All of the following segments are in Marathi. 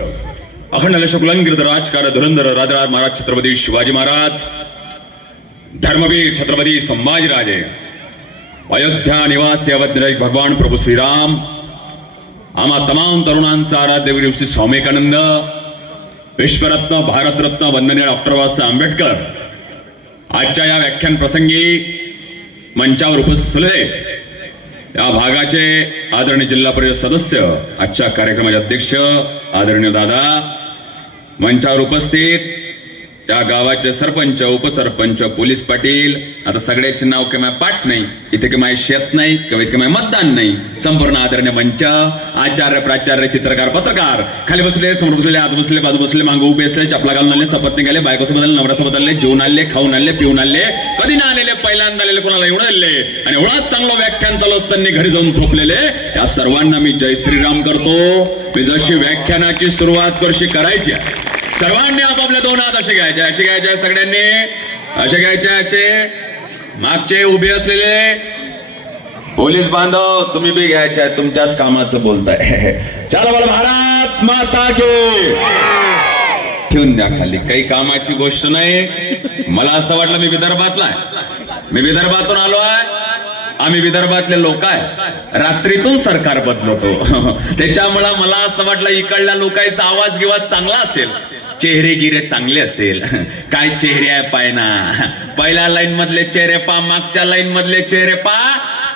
अखंड लशकुलंकृत राजकार धुरंधर राजराज महाराज छत्रपती शिवाजी महाराज, धर्मवीर छत्रपती संभाजीराजे, अयोध्या निवासी अवधराज भगवान प्रभू श्रीराम, आम्हा तमाम तरुणांचा आराध्य गुरु श्री स्वामी विवेकानंद, विश्वरत्न भारतरत्न वंदनीय डॉक्टर बाबासाहेब आंबेडकर आजच्या या व्याख्यान प्रसंगी मंचावर उपस्थित झाले या भागाचे आदरणीय जिल्हा परिषद सदस्य, आजच्या कार्यक्रमाचे अध्यक्ष आदरणीय दादा, मंचावर उपस्थित या गावाचे सरपंच, उपसरपंच, पोलीस पाटील, आता सगळ्याचे नाव किंवा पाठ नाही, इथे किंवा शेत नाही किंवा इथे किंवा मतदान नाही, संपूर्ण आदरणीय मंच, आचार्य, प्राचार्य, चित्रकार, पत्रकार, खाली बसले, समोर बसले, आज बसले, बाजू बसले, मागं उभे असले, चपला घालून आले, शपथ निघाले, बायकोसोबत आले, नवऱ्यासोबत आले, जेवून आले, खाऊन आले, पिऊन आले, कधी ना आलेले, पहिल्यांदा आलेले, कोणाला येऊन आलेले, आणि एवढाच चांगलं व्याख्यान चालू असताना घरी जाऊन झोपलेले या सर्वांना मी जय श्रीराम करतो. मी जशी व्याख्यानाची सुरुवात कशी करायची, सर्वांनी आपापल्या दोन हात असे घ्यायचे, असे घ्यायचे, सगळ्यांनी असे घ्यायचे, असे मागचे उभे असलेले पोलीस बांधव तुम्ही बी घ्यायचे, तुमच्याच कामाचं बोलताय. चला बोला भारत माता की. ठेवून द्या खाली, काही कामाची गोष्ट नाही. मला असं वाटलं मी विदर्भातला आहे, मी विदर्भातून आलो आहे, आम्ही विदर्भातले लोक आहे, रात्रीतून सरकार बदलतो, त्याच्यामुळे मला असं वाटलं इकडल्या लोकांचा आवाज गिवाज चांगला असेल, चेहरे गिरे चांगले असेल. काय चेहरे आहे पाय ना, पहिल्या लाईन मधले चेहरे पा, मागच्या लाईन मधले चेहरे पा,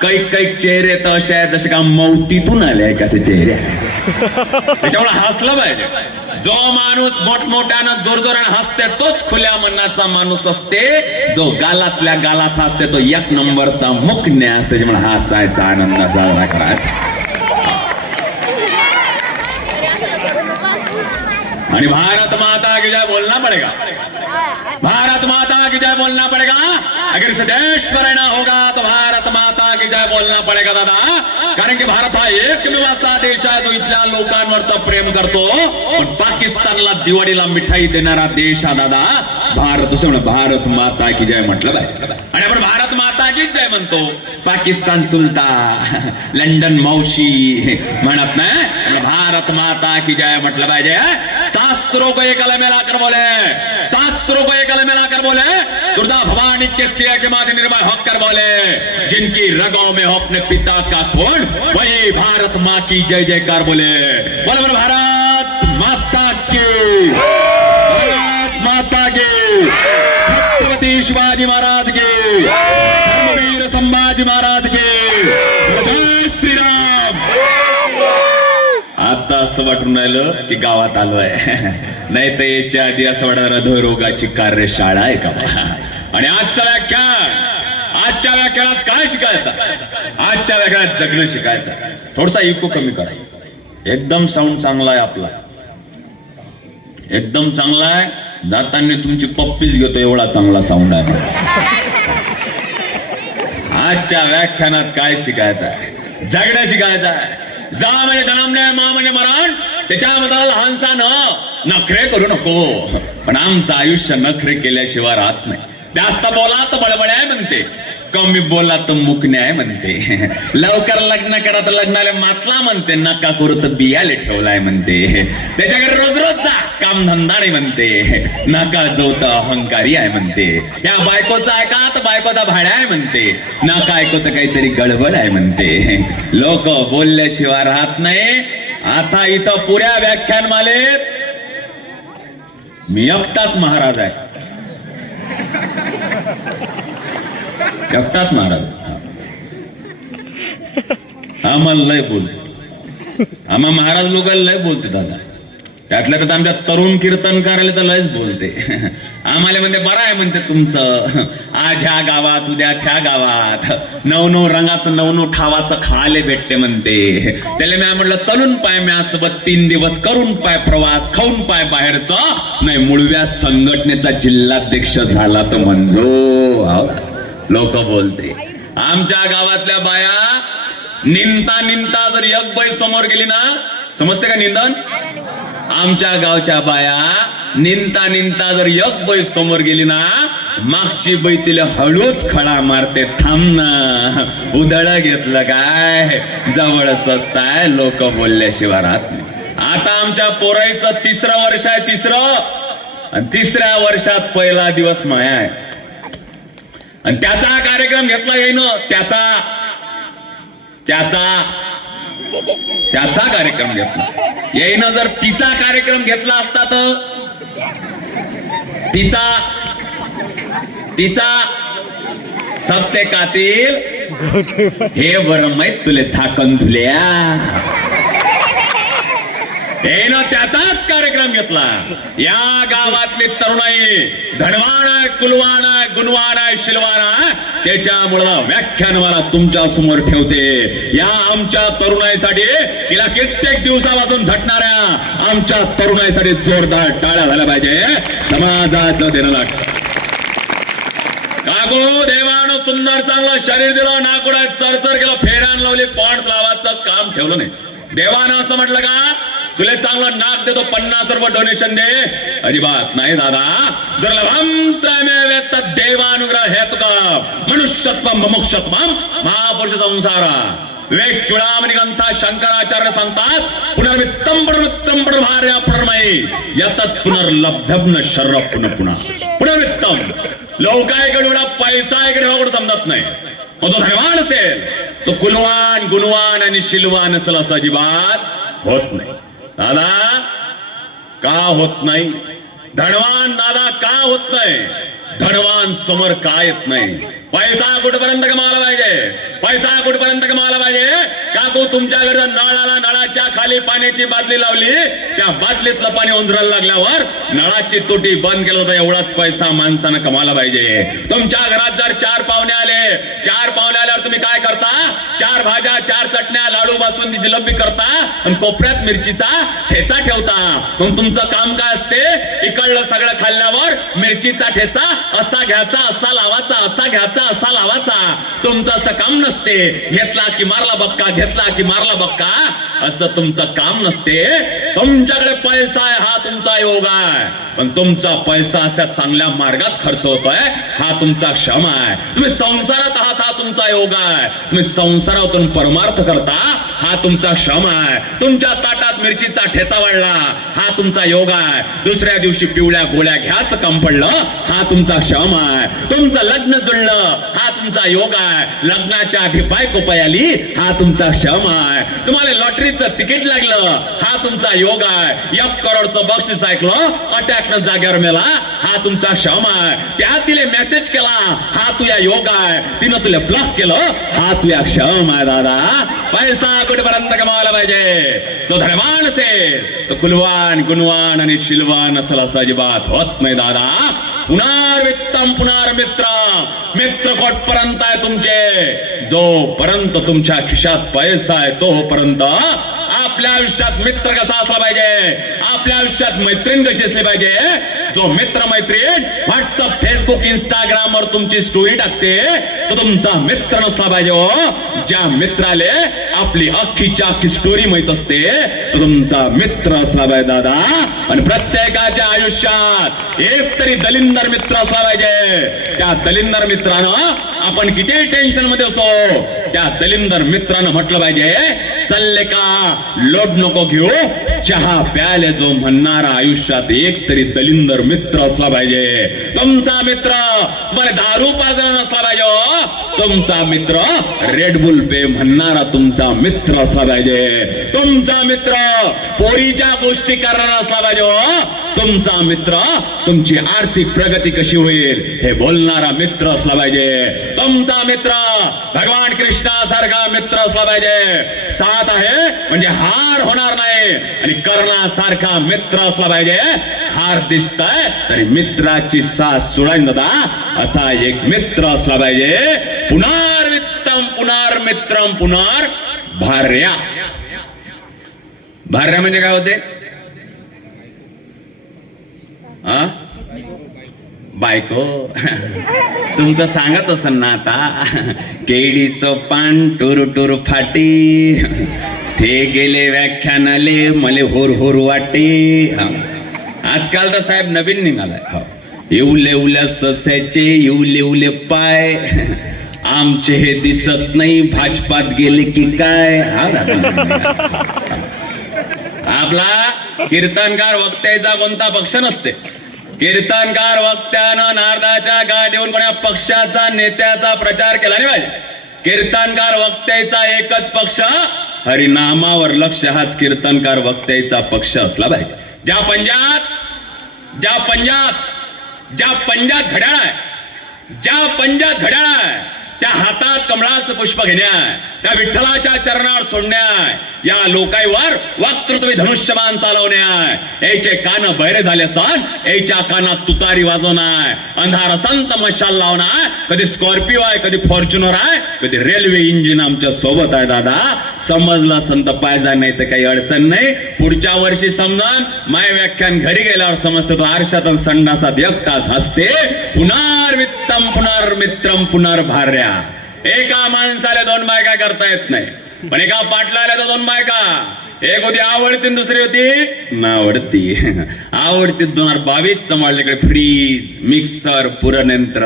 काही चेहरे तर असे आहेत जसे का मौतीतून आले आहे कसे चेहरे आहे. त्याच्यामुळे हसलं पाहिजे. जो माणूस मोठमोठ्यानं जोरजोरानं हसते तोच खुल्या मनाचा माणूस असते, जो गालातल्या गालात हसते तो एक नंबरचा मुकण्या असते. त्याच्यामुळे हसायचा, आनंद साजरा करायचा. आणि भारत माता की जय बोलना पड़ेगा, भारत माता की जय बोलना पड़ेगा. अगर इस देश पर रहना होगा तो भारत माता की जय बोलना पड़ेगा दादा. कारण की भारत हा एकमेव असा देश आहे जो इथल्या लोकांवर तर प्रेम करतो, पण पाकिस्तानला दिवाळीला मिठाई देणारा देश हा दादा भारत. दुसरं भारत माता की जय म्हटलं पाहिजे. आणि आपण भारत माता की जय म्हणतो, पाकिस्तान चुलता, लंडन मावशी म्हणत नाही. भारत माता की जय म्हटलं पाहिजे. 700 रुपये कलम मिलाकर बोले, 700 रुपये कलम मिलाकर बोले, दुर्गा भवानी के सिया के माथे निर्भय होकर बोले, जिनकी रगों में हो अपने पिता का खून, वही भारत माँ की जय जयकार बोले. बोले बोले भारत माता की, भारत माता की, छत्रपति शिवाजी महाराज की, धर्मवीर संभाजी महाराज की, जय श्रीराम. आता असं वाटून राहिलं की गावात आलो आहे, नाही तर याच्या आधी असं वाटत हृदयरोगाची कार्यशाळा आहे का. आणि आजचं व्याख्यान, आजच्या व्याख्यानात काय शिकायचं, आजच्या व्याख्यानात जगणं शिकायचं. थोडासा इको कमी करा, एकदम साऊंड चांगला आहे आपला, एकदम चांगला आहे. जाताना तुमची पप्पीच घेतो एवढा चांगला साऊंड आहे. आजच्या व्याख्यानात काय शिकायचं आहे, जगणं शिकायचं आहे. जा म्हणजे जन्मले, मा म्हणजे मरण, त्याच्यामध्ये लहानसा नखरे करू नको. पण आमचं आयुष्य नखरे केल्याशिवाय राहत नाही. जास्त बोला तर बळबळ आहे म्हणते, कमी बोला तर मुकणे आहे म्हणते, लवकर लग्न करा तर लग्नाला मातला म्हणते, नका करू तर बियाले ठेवलाय म्हणते, त्याच्याकडे रोज रोजचा काम धंदा नाही म्हणते, नका जो तर अहंकारी आहे म्हणते, या बायकोचा ऐका तर बायकोचा भाड्या आहे म्हणते, नका ऐकू तर काहीतरी गडबड आहे म्हणते. लोक बोलल्याशिवाय राहत नाही. आता इथं पुऱ्या व्याख्यानमालेत मी एकटाच महाराज आहे, एकटाच महाराज. आम्हाला लय बोलते, आम्हा महाराज लोकांना लय बोलते दादा. त्यातल्या तर आमच्या तरुण कीर्तनकाराला तर लयच बोलते. आम्हाला म्हणते बरं आहे म्हणते तुमचं, आज ह्या गावात उद्या त्या गावात नवनव रंगाचं नवनव ठावाचं खाले भेटते म्हणते. त्याला मी म्हटलं चलून पाय म्यासोबत 3 दिवस, करून पाय प्रवास, खाऊन पाय बाहेरचं नाही. मुळव्या संघटनेचा जिल्हाध्यक्ष झाला तर मंजो. लोक बोलते आमच्या गावातल्या बाया निंता निंता जर एक बाई समोर गेली ना, समजते का निंदन, आमच्या गावच्या बाया निंता निंता जर एक बाई समोर गेली ना, मागची बाई तिला हळूच खळा मारते, थांब ना, उधळ घेतलं काय, जवळच असताय. लोक बोलल्याशिवाय राहत नाही. आता आमच्या पोराईचं 3रं वर्ष आहे, 3रं, आणि 3ऱ्या वर्षात पहिला दिवस माया आहे. आणि त्याचा कार्यक्रम घेतला येईन, त्याचा कार्यक्रम घेतला येईन. जर तिचा कार्यक्रम घेतला असता तर तिचा सबसे कातील हे बरं माहित तुले झाकण झुल्या येईन त्याचाच कार्यक्रम घेतला. या गावातली तरुणाई धनवान आहे, कुलवान आहे, गुणवान आहे, शिलवान आहे. त्याच्यामुळं व्याख्यान मला तुमच्या समोर ठेवते. या आमच्या तरुणाईसाठी गेल्या कित्येक दिवसापासून झटणाऱ्या आमच्या तरुणाईसाठी जोरदार टाळ्या झाल्या पाहिजे. समाजाचं देणं लागतं. कागो देवानं सुंदर चांगलं शरीर दिलं, नाकुडा चरचर केलं, फेऱ्यान लावली, पॉन्ड्स लावायचं काम ठेवलं नाही. देवानं असं म्हटलं का तुला चांगलं नाक देतो, 50 रुपये डोनेशन दे? अजिबात नाही दादा. दुर्लभम त्रयमेव देवानुग्रह हेतुका मनुष्यत्वम मुमुक्षत्वम महापुरुष संसारा. विवेक चुडामणी ग्रंथा शंकराचार्य सांगतात पुनर्वित्तम पुनर्वित्तम पुनर्भार्या पुनर्मयी यतत पुनर्लभ्यम शर्र पुनः पुनर्वित्तम. लोकांकडे एवढा पैसा इकडे समजत नाही. मग जो धनवान असेल तो कुलवान, गुणवान आणि शिलवान असेल असं अजिबात होत नाही. दादा का होत नाही? धनवान दादा का होत नाही? धनवान समोर का येत नाही? पैसा कुठपर्यंत कमावला पाहिजे? पैसा कुठपर्यंत कमावला पाहिजे? काकू तुमच्याकडे नळ आला, नळाच्या खाली पाण्याची बादली लावली, त्या बादलीतलं पाणी ओंजरायला लागल्यावर नळाची तोटी बंद केलं होतं. एवढाच पैसा माणसानं कमावला पाहिजे. तुमच्या घरात जर 4 पाहुणे आले, 4 पाहुणे आल्यावर तुम्ही काय करता? 4 भाज्या, 4 चटण्या, लाडू, बासुंदी, जिलबी करता आणि कोपऱ्यात मिरचीचा ठेचा ठेवता. मग तुमचं काम काय असते? इकडलं सगळं खाल्ल्यावर मिरचीचा ठेचा असा घ्यायचा, असा लावायचा, असा घ्यायचा, असा लावायचा. तुमचं असं काम नसते. घेतला की मारला बक्का, घेतला की मारला बक्का, असं तुमचं काम नसते. तुमच्याकडे पैसा आहे हा तुमचा योग आहे, पण तुमचा पैसा अशा चांगल्या मार्गात खर्च होतोय हा तुमचा क्षम आहे. तुम्ही संसारात आहात हा तुमचा योग आहे. तुम्ही संसारातून परमार्थ करता हा तुमचा क्षम आहे. तुमच्या ताटात मिरचीचा ठेचा वाढला हा तुमचा योग आहे. दुसऱ्या दिवशी पिवळ्या गोळ्या घ्यायचं काम पडलं हा तुमचा क्षम आहे. तुमचं लग्न जुळलं हा तुमचा योग आहे. लग्नाच्या आधी बायको पयाली हा तुमचा क्षम आहे. तुम्हाला लॉटरीचं तिकीट लागलं हा तुमचा योग आहे. 1 करोडचं बक्षीस ऐकलं, अटॅकनं जागेवर मेला हा तुमचा क्षम आहे. त्या तिने मेसेज केला हा तुझा योग आहे. तिनं तुला ब्लॉक केलं हा तुझा क्षम आहे. दादा पैसा कुठेपर्यंत कमावला पाहिजे? तो धनवान असेल तो कुलवान, गुणवान आणि शिलवान असेल असं अजिबात होत नाही. दादा पुनर्वित्तम पुनर्मित्र. मित्र कोटपर्यंत आहे तुमचे? जोपर्यंत तुमच्या खिशात पैसा आहे तोपर्यंत. आपल्या आयुष्यात मित्र कसा असला पाहिजे? आपल्या आयुष्यात मैत्रीण कशी असली पाहिजे? जो मित्र मैत्रीण व्हॉट्सअप, फेसबुक, इंस्टाग्राम वर तुमची स्टोरी टाकते तो तुमचा मित्र नसला पाहिजे. ज्या मित्राले आपली अख्खीच्या अख्खी स्टोरी माहित असते तो तुमचा मित्र असला पाहिजे. दादा आणि प्रत्येकाच्या आयुष्यात एक तरी दलिंदर मित्र असला पाहिजे. त्या दलिंदर मित्रानं आपण किती टेन्शन मध्ये असो त्या दलिंदर मित्रानं म्हटलं पाहिजे चालले का लोट नको घेऊ चहा प्याले. जो म्हणणारा आयुष्यात एक तरी दलिंदर मित्र असला पाहिजे. तुमचा मित्र तुम्हाला दारू पाजणार नसला पाहिजे. तुमचा मित्र रेड बुल पे म्हणणारा तुमचा मित्र असला पाहिजे. तुमचा मित्र पोरीच्या गोष्टी करणारा असला पाहिजे. तुमचा मित्र तुमची आर्थिक प्रगती कशी होईल हे बोलणारा मित्र असला पाहिजे. तुमचा मित्र भगवान कृष्णासारखा मित्र असला पाहिजे. साथ आहे म्हणजे हार होणार नाही आणि कर्णासारखा मित्र असला पाहिजे. हार दिसताय तरी मित्राची साथ सोडायला दादा असा एक मित्र असला पाहिजे. पुनर्वित्तम पुनर्मित्रम पुनर्भार्या. भार्या म्हणजे काय होते? बायको. तुमचं सांगत असेल ना आता केडीचं पान टूर टूर फाटी ते गेले व्याख्यानाले मले होर होर वाटे. आजकाल तर साहेब नवीन निघालाय. येऊले उल्या सस्याचे येऊले उले पाय आमचे हे दिसत नाही भाजपात गेले की काय. आपला कीर्तनकार वक्त्याचा कोणता पक्ष नसते. कीर्तनकार वक्त्यानं नारदाच्या गाठ येऊन कोणा पक्षाचा नेत्याचा प्रचार केला नाही पाहिजे. कीर्तनकार वक्त्याचा एकच पक्ष, हरिनामावर लक्ष, हाच कीर्तनकार वक्त्याचा पक्ष असला पाहिजे. ज्या पंजात घड्याळ आहे, ज्या पंजात घड्याळ आहे, त्या हातात कमळाचं पुष्प घेण्याय, त्या विठ्ठलाच्या चरणावर सोडण्याय, या लोकाईवर वक्तृत्व धनुष्यबाण चालवण्याय. याचे कान बहिरे झाले सन, याच्या कानात तुतारी वाजवणाय, अंधार संत मशाल लावणार. कधी स्कॉर्पिओ आहे, कधी फॉर्च्युनर आहे, कधी रेल्वे इंजिन आमच्या सोबत आहे. दादा समजला संत पायजा, नाही तर काही अडचण नाही. पुढच्या वर्षी समजा माय व्याख्यान घरी गेल्यावर समजतो तो आरशात आणि संडासात एकटाच हसते. पुनर्मित्रम पुनर्मित्रम पुनर्भार्या. एका माणसाला दोन बायका करता येत नाही, पण एका पाटलाला तर दोन बायका. एक होती आवडती, दुसरी होती नावडती. आवडती 2022 समाजकडे फ्रीज, मिक्सर, पुरणयंत्र.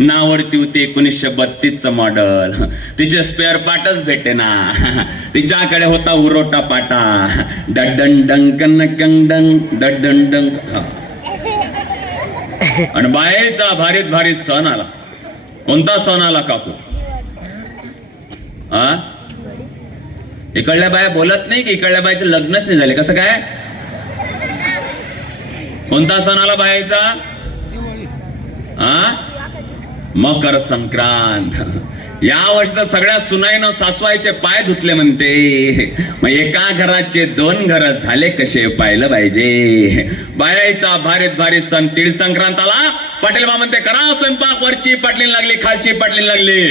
नावडती होती 1932 मॉडेल. तिचे स्पेअर पार्टच भेटे ना. तिच्याकडे होता उरोटा पाटा. डडन डंकन कंडंग डडन डंक. आणि बायेचा भारीत भारी सण आला. कोणता सण आला काकू? हा, इकडल्या बाया बोलत नाही की इकडल्या बायचे लग्नच नाही झाले, कसं काय? कोणता सण आला बायाचा? हा, मकर संक्रांत. या वर्षी तर सगळ्या सुनाईनं सासवायचे पाय धुतले म्हणते. मग एका घराचे 2 घर झाले कसे पाहिलं पाहिजे. बायाचा भारीत भारी सण तीळ संक्रांत आला. पाटील बा म्हणते करा स्वयंपाक. वरची पाटलीन लागली, खालची पाटलीन लागली.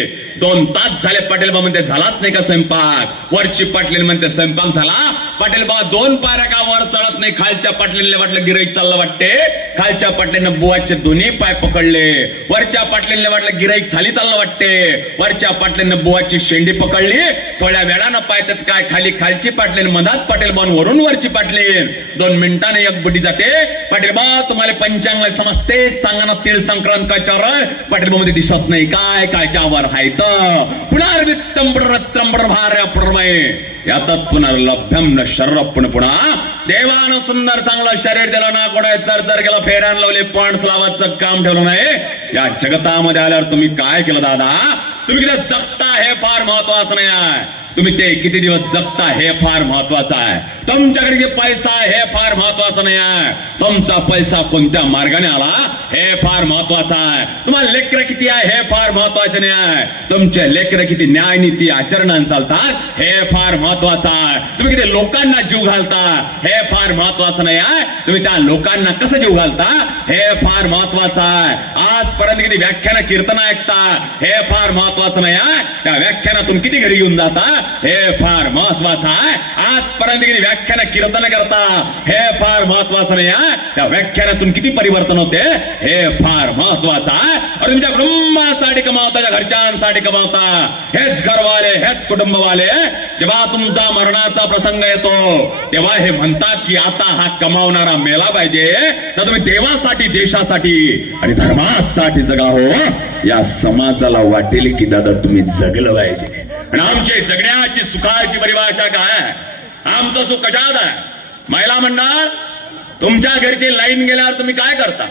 2 तास झाले. पाटील बा म्हणते झालाच नाही का स्वयंपाक? वरची पाटलीन म्हणते स्वयंपाक झाला. पाटील बा 2 पाऱ्या का वर चढत नाही. खालच्या पाटलीनला वाटलं गिराईक चाललं वाटते. खालच्या पाटलीनं बुवाचे दोन्ही पाय पकडले. वरच्या पाटलीनला वाटलं गिराईक खाली चाललं वाटते. वरच्या पाटलीनं बुवाची शेंडी पकडली. थोड्या वेळानं पायतात काय खाली खालची पाटलीन, मधात पाटील बा वरून वरची पाटलीन. 2 मिनिटांनी एक बुटी जाते. पाटील बा तुम्हाला पंचांग समजते, सांगा ना तीळ संक्रांत काय चार? पाटील बा मध्ये दिसत नाही काय काय चावर हाय तर पुनर्वित्तम पुनरत्रम प्रभार्या प्रमय यातात पुनर्लभ्यम न शर्रपण. पुन्हा देवानं सुंदर चांगलं शरीर दिलं ना, कोणा चर गेला, फेऱ्यान लावले, पॉइंट्स लावायचं काम ठेवलं नाही. या जगतामध्ये आल्यावर तुम्ही काय केलं दादा? तुम्ही किती जगता हे फार महत्वाचं नाही आहे. तुम्ही ते किती दिवस जगता हे फार महत्वाचं आहे. तुमच्याकडे किती पैसा हे फार महत्वाचं नाही आहे. तुमचा पैसा कोणत्या मार्गाने आला हे फार महत्वाचं आहे. तुम्हाला लेकरं किती आहे हे फार महत्वाचे नाही आहे. तुमचे लेकरं किती न्याय नीती आचरणाने चालतात हे फार महत्वाचं आहे. तुम्ही किती लोकांना जीव घालता हे फार महत्वाचं नाही आहे. तुम्ही त्या लोकांना कसं जीव घालता हे फार महत्वाचं आहे. आजपर्यंत किती व्याख्यान कीर्तन ऐकता हे फार महत्वाचं नाही आहे. त्या व्याख्यानातून किती घरी घेऊन जाता हे फार महत्वाचं आहे. आजपर्यंत किती व्याख्यान कीर्तन करता हे फार महत्वाचं नाही आहे. त्या व्याख्यानातून किती परिवर्तन होते हे फार महत्वाचं आहे. अरे तुमच्या कुटुंबासाठी कमावता, घरच्यांसाठी कमावता, हेच घरवाले हेच कुटुंबवाले जेव्हा तुमचा मरणाचा प्रसंग येतो तेव्हा हे म्हणतात की आता हा कमावणारा मेला पाहिजे, तर तुम्ही देवासाठी, देशासाठी आणि धर्मासाठी जगा हो. या समाजाला वाटेल की दादा तुम्ही जगलं पाहिजे. आणि आमची जगण्याची सुखाची परिभाषा काय? आमचं सुख कशात आहे? महिला मंडळ, तुमच्या घरची लाईन गेल्यावर तुम्ही काय करता?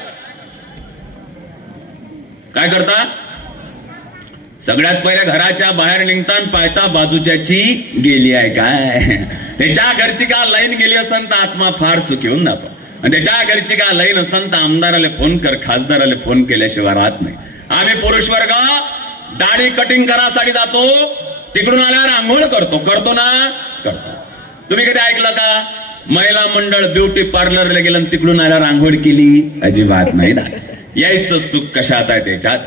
काय करता? सगळ्यात पहिल्या घराच्या बाहेर निघताना पाहता बाजूच्याची गेली आहे काय. त्याच्या घरची का लाईन गेली असन तर आत्मा फार सुखी होऊन जातो. आणि त्याच्या घरची का लाईन असन तर आमदाराला फोन कर, खासदाराला फोन केल्याशिवाय राहत नाही. आम्ही पुरुष वर्ग दाढी कटिंग करासाठी जातो, तिकडून आल्यावर आंघोळ करतो ना. तुम्ही कधी ऐकलं का महिला मंडळ ब्युटी पार्लरला गेलं तिकडून आल्यावर आंघोळ केली? अजिबात नाही ना. यायचं सुख कशात आहे? त्याच्यात.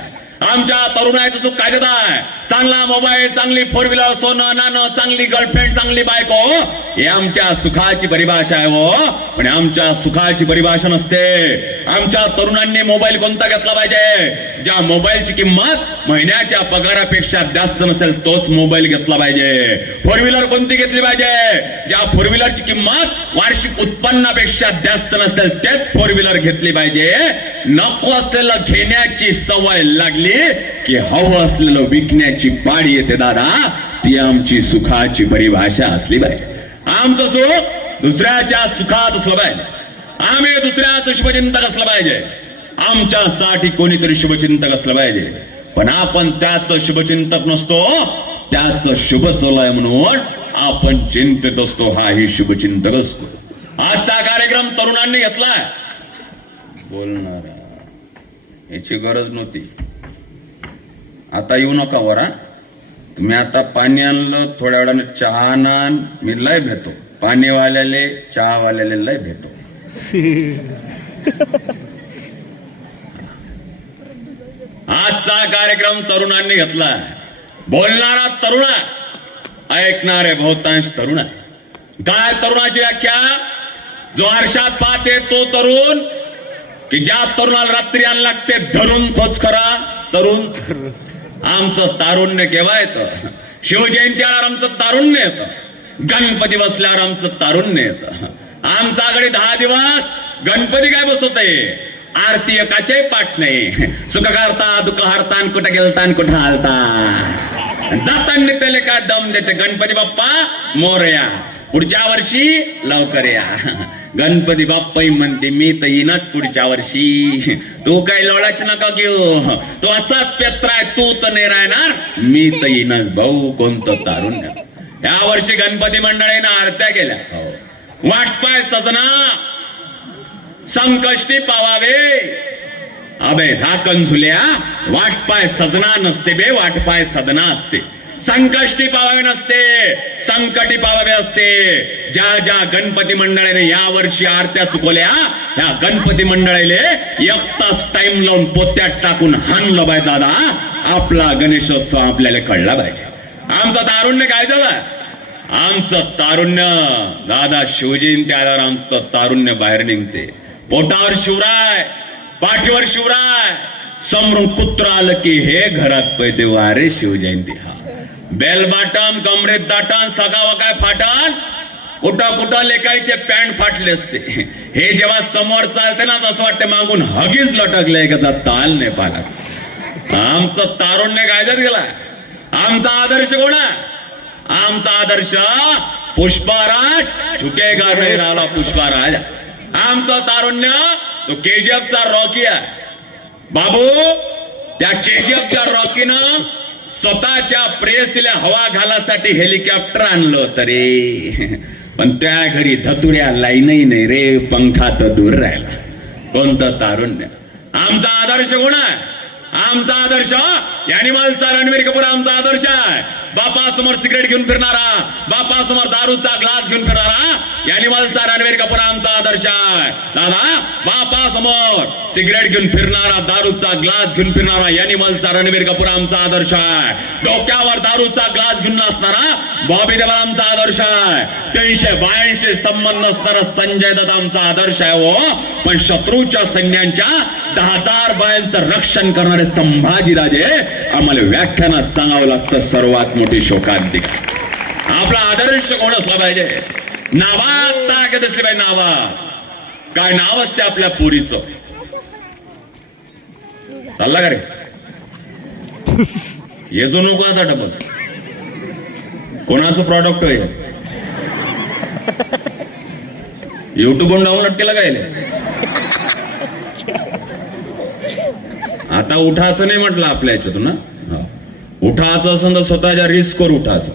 आमच्या तरुणाचं सुख कशात आहे? चांगला मोबाईल, चांगली 4 व्हीलर, सोनं नाणं, चांगली गर्लफ्रेंड, चांगली बायको, हे आमच्या सुखाची परिभाषा आहे हो. पण आमच्या सुखाची परिभाषा नसते. आमच्या तरुणांनी मोबाईल कोणता घेतला पाहिजे? ज्या मोबाईलची किंमत महिन्याच्या पगारापेक्षा जास्त नसेल तोच मोबाईल घेतला पाहिजे. 4 व्हीलर कोणती घेतली पाहिजे? ज्या 4 व्हीलरची किंमत वार्षिक उत्पन्नापेक्षा जास्त नसेल तेच 4 व्हीलर घेतली पाहिजे. नको असलेलं घेण्याची सवय लागली की हवं असलेलं विकण्याची पाळी येते दादा. ती आमची सुखाची परिभाषा असली पाहिजे. आमचं सुख दुसऱ्याच्या सुखात असलं पाहिजे. आम्ही दुसऱ्याचं शुभचिंतक असलं पाहिजे. आमच्यासाठी कोणीतरी शुभचिंतक असलं पाहिजे. पण आपण त्याच शुभचिंतक नसतो, त्याच शुभ चालय म्हणून आपण चिंतित असतो. हाही शुभचिंतक असतो. आजचा कार्यक्रम तरुणांनी घेतलाय. बोलणार याची गरज नव्हती. आता येऊ नका वरा. तुम्ही आता पाणी आणलं, थोड्या वेळाने चहा आणान. मी लय भेटतो पाणीवाल्याले, चहावाल्याले लय भेटतो. आजचा कार्यक्रम तरुणांनी घेतलाय. बोलणारा तरुण आहे, ऐकणारे बहुतांश तरुण आहे. काय तरुणाची व्याख्या? जो आरशात पाहते तो तरुण, की ज्या तरुणाला रात्री आण लागते धरून तोच खरा तरुण. आमचं तारुण्य केव्हा येतं? शिवजयंती आल्यावर आमचं तारुण्य येतं. गणपती बसल्यावर आमचं तारुण्य येतं. आमच्याकडे 10 दिवस गणपती काय बसवते? आरती एकाचे पाठ नाही. सुख करता दुःख हरता, कुठं गेलता कुठं आलता, जाताना त्याला काय दम देते. गणपती बाप्पा मोरया, पुढच्या वर्षी लवकर या. गणपती बाप्पाही म्हणते मी तर येईनच पुढच्या वर्षी. तू काही लोळाच नका घेऊ, तो असाच पेत्राय, तू तर नाही राहणार, मी तर येईनच. भाऊ कोणतं तारुण्य. या वर्षी गणपती मंडळीनं आरत्या केल्या. वाटपाय सजना संकष्टी पावावे. अबे झाकण झुल्या, वाटपाय सजना नसते बे, वाटपाय सदना असते. संकष्टी पावावे नसते, संकटी पावावे असते. ज्या ज्या गणपती मंडळाने या वर्षी आरत्या चुकवल्या, ह्या गणपती मंडळाले 1 तास टाइम लावून पोत्यात टाकून हाणलं बाय दादा. आपला गणेशोत्सव आपल्याला कळला पाहिजे. आमचं तारुण्य काय झालं? आमचं तारुण्य दादा शिवजयंती आल्यावर आमचं तारुण्य बाहेर निघते. पोटावर शिवराय, पाठीवर शिवराय, समोरून कुत्र आलं की हे घरात पैते वारे शिवजयंती. हा बेल बाटम, कमरेत दाटण, सगावा काय फाटण, कुठं कुठं लेकायचे पॅन्ट फाटले असते. हे जेव्हा समोर चालते ना असं वाटतं मागून हगीच लटकले का ताल नाही पाला. आमचं तारुण्य कायद्यात गेलाय. आमचा आदर्श कोण आहे? आमचा आदर्श पुष्पराज, झुकेगा नाही राहिला पुष्पराज. आमचं तारुण्य तो KGF चा रॉकी आहे. बाबू त्या KGF च्या रॉकीनं स्वतःच्या प्रेयसीला हवा घालासाठी हेलिकॉप्टर आणलं तरी, पण त्या घरी धतुऱ्या लाईनही नाही रे, पंखा तर दूर राहिला. कोणतं तारुण्य. आमचा आदर्श कोण आहे? आमचा आदर्श ॲनिमलचा रणवीर कपूर आमचा आदर्श आहे. बापासमोर सिगरेट घेऊन फिरणारा, बापासमोर दारूचा ग्लास घेऊन फिरणारा ॲनिमलचा रणवीर कपूर आमचा आदर्श आहे. दादा बापासमोर सिगरेट घेऊन फिरणारा, दारूचा ग्लास घेऊन फिरणारा ॲनिमलचा रणवीर कपूर आमचा आदर्श आहे. डोक्यावर दारूचा ग्लास घेऊन असणारा बॉबी देओल आमचा आदर्श आहे. 382 संबंध असणारा संजय दत्त आमचा आदर्श आहे. हो पण शत्रूच्या सैन्यांच्या 10,000 बायांचं रक्षण करणारे संभाजीराजे आम्हाला व्याख्यानात सांगावं लागतं. सर्वात मोठी शोकांतिका. आपला आदर्श कोण असला पाहिजे? नावात ताकद असली पाहिजे. नावात काय नाव असते आपल्या पोरीचं? चालला का रे? येजो नको आता डबल. कोणाचं प्रॉडक्ट आहे? युट्यूबवर डाउनलोड केलं काय? आता उठायचं नाही म्हटलं आपल्या याच्यातून ना. उठायचं असं तर स्वतःच्या रिस्कवर उठायचं.